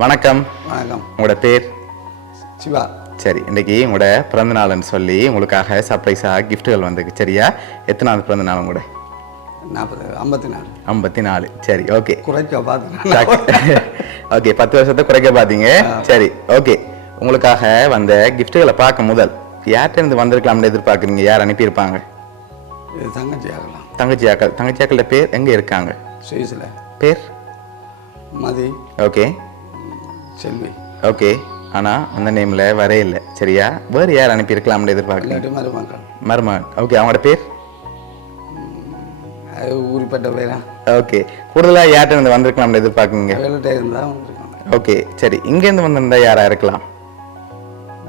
வணக்கம். வணக்கம். உங்களோட பேர்? சிவா. சரி, இன்றைக்கி உங்களோட பிறந்தநாள்னு சொல்லி உங்களுக்காக சர்ப்ரைஸாக கிஃப்ட்டுகள் வந்திருக்கு. சரியா? எத்தனாவது பிறந்தநாள் உங்களோட? 54. 54. சரி, ஓகே. குறைக்க பார்த்து ஓகே, 10 வருஷத்தை குறைக்க பார்த்தீங்க. சரி, ஓகே. உங்களுக்காக வந்த கிஃப்ட்டுகளை பார்க்க முதல் யார்கிட்ட வந்திருக்கலாம்னு எதிர்பார்க்குறீங்க? யார் அனுப்பியிருப்பாங்க? தங்கச்சி ஆகலாம். தங்கச்சியாக்களோட பேர் எங்கே இருக்காங்க? சுவிஸில். பேர்? மதி. ஓகே. செல்வி. ஓகே. ஆனால் அந்த நேமில் வரே இல்லை. சரியா? வேறு யார் அனுப்பியிருக்கலாம்னு எதிர்பார்க்கல? மருமகன். ஓகே. அவங்களோட பேர்? ஊரிப்பட்ட பேரா? ஓகே. கூடுதலாக யார்கிட்ட இருந்து வந்திருக்கலாம்னு எதிர்பார்க்குங்க? இருந்தால். ஓகே, சரி. இங்கேருந்து வந்திருந்தா யாராக இருக்கலாம்?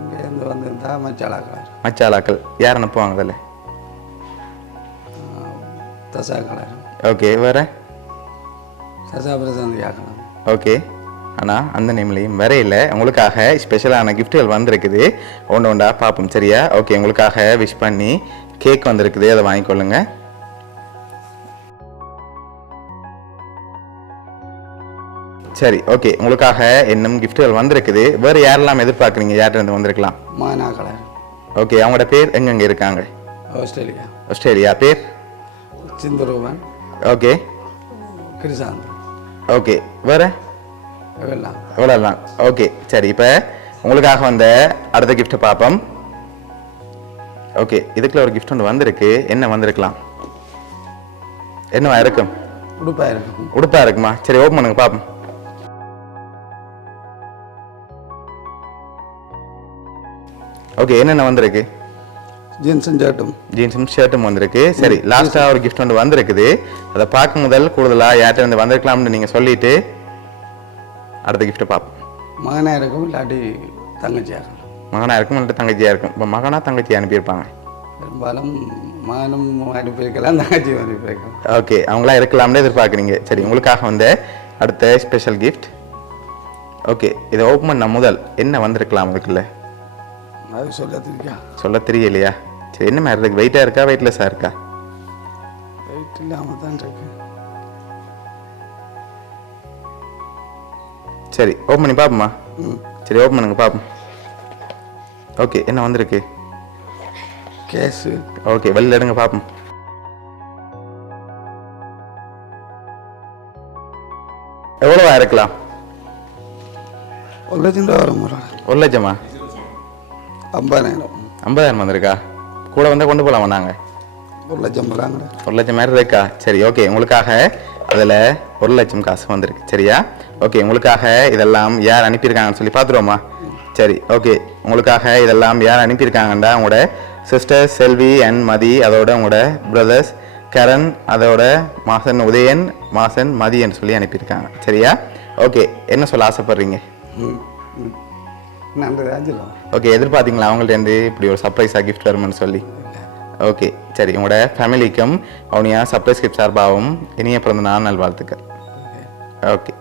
இங்கேருந்து வந்திருந்தா மச்சாளாக்கள். மச்சாளாக்கள் யார் அனுப்புவாங்க அதில்? தசாக்கள். ஓகே. வேறு? தசாபிரசந்தி ஆக்கலாம். ஓகே. ஆனால் அந்த நேம்லையும் வேற இல்லை. உங்களுக்காக ஸ்பெஷலான கிஃப்ட்டுகள் வந்திருக்குது. ஒன்று ஒன்றா பார்ப்போம். சரியா? ஓகே. உங்களுக்காக விஷ் பண்ணி கேக் வந்திருக்குது, அதை வாங்கிக்கொள்ளுங்க. சரி, ஓகே. உங்களுக்காக இன்னும் கிஃப்ட்டுகள் வந்திருக்குது. வேறு யாரெல்லாம் எதிர்பார்க்குறீங்க? யார்கிட்ட இருந்து வந்திருக்கலாம்? மானாக்கள். ஓகே. அவங்களோட பேர் எங்கெங்கே இருக்காங்க? ஆஸ்திரேலியா. பேர்? சிந்துரூபன். ஓகே. கிருஷாந்த். ஓகே. வேறு? எவ்வளோதான். ஓகே, சரி. இப்போ உங்களுக்காக வந்த அடுத்த கிஃப்ட்டை பார்ப்போம். ஓகே. இதுக்குள்ள ஒரு கிஃப்ட் ஒன்று வந்திருக்கு. என்ன வந்திருக்கலாம்? என்னவா இருக்கும்? உடுப்பா இருக்குமா? சரி, ஓப்பன் பண்ணுங்க பார்ப்போம். ஓகே. என்னென்ன வந்திருக்கு? ஜீன்ஸும் ஷர்ட்டும் வந்திருக்கு. சரி, லாஸ்ட்டாக ஒரு கிஃப்ட் ஒன்று வந்திருக்குது. அதை பார்க்கும் முதல் கூடுதலாக யார்கிட்ட இருந்து வந்திருக்கலாம்னு நீங்கள் சொல்லிட்டு அடுத்த கிஃப்ட்டை பார்ப்போம். மகனாக இருக்கும், இல்லாட்டி தங்கச்சியாக இருக்கும். மகனாக இருக்கும், இல்லாட்டி தங்கச்சியாக இருக்கும். இப்போ மகனாக தங்கச்சி அனுப்பியிருப்பாங்க. பெரும்பாலும் மகனும் அனுப்பியிருக்கலாம், தங்கச்சியும் அனுப்பியிருக்கலாம். ஓகே. அவங்களாம் இருக்கலாம்னு எதிர்பார்க்குறீங்க. சரி, உங்களுக்காக வந்த அடுத்த ஸ்பெஷல் கிஃப்ட். ஓகே. இதை ஓப்பன் பண்ண முதல் என்ன வந்திருக்கலாம் அதுக்குள்ள? அது சொல்ல தெரியலையா? சரி, என்ன மாதிரி இருக்கு? வெயிட்டாக இருக்கா, வெயிட்லெஸ்ஸாக இருக்கா? வெயிட் இல்லாமல் தான் இருக்கு. சரி, ஓப்பன் பண்ணி பார்ப்போம்மா. சரி, ஓப்பன் பண்ணுங்க பார்ப்போம். ஓகே. என்ன வந்திருக்கு? கேஸு. ஓகே, வெளில எடுங்க பார்ப்போம். எவ்வளோவா இருக்கலாம்? 1 லட்சம் ரூபா வரும். 1 லட்சமா? 50,000 வந்திருக்கா? கூட வந்தால் கொண்டு போகலாமா நாங்கள்? 1 லட்சம் போகலாங்க. 1 லட்சம் மாதிரி இருக்கா? சரி, ஓகே. உங்களுக்காக அதில் 1 லட்சம் காசு வந்திருக்கு. சரியா? ஓகே. உங்களுக்காக இதெல்லாம் யார் அனுப்பியிருக்காங்கன்னு சொல்லி பார்த்துருவோமா? சரி, ஓகே. உங்களுக்காக இதெல்லாம் யார் அனுப்பியிருக்காங்கண்டா உங்களோட சிஸ்டர் செல்வி அண்ட் மதி, அதோட உங்களோட பிரதர்ஸ் கரண், அதோட மாசன் உதயன், மாசன் மதின்னு சொல்லி அனுப்பியிருக்காங்க. சரியா? ஓகே. என்ன சொல்ல ஆசைப்படுறீங்க? ஓகே. எதிர்பார்த்தீங்களா அவங்கள்ட்ட இப்படி ஒரு சர்ப்ரைஸாக கிஃப்ட் வரும்னு சொல்லி? ஓகே. சரி, உங்களோட ஃபேமிலிக்கும் அவனியா சர்ப்ரைஸ் கிஃப்ட் சார்பாகவும் இனிய பிறந்த நாள் நல்வாழ்த்துக்கள். ஓகே.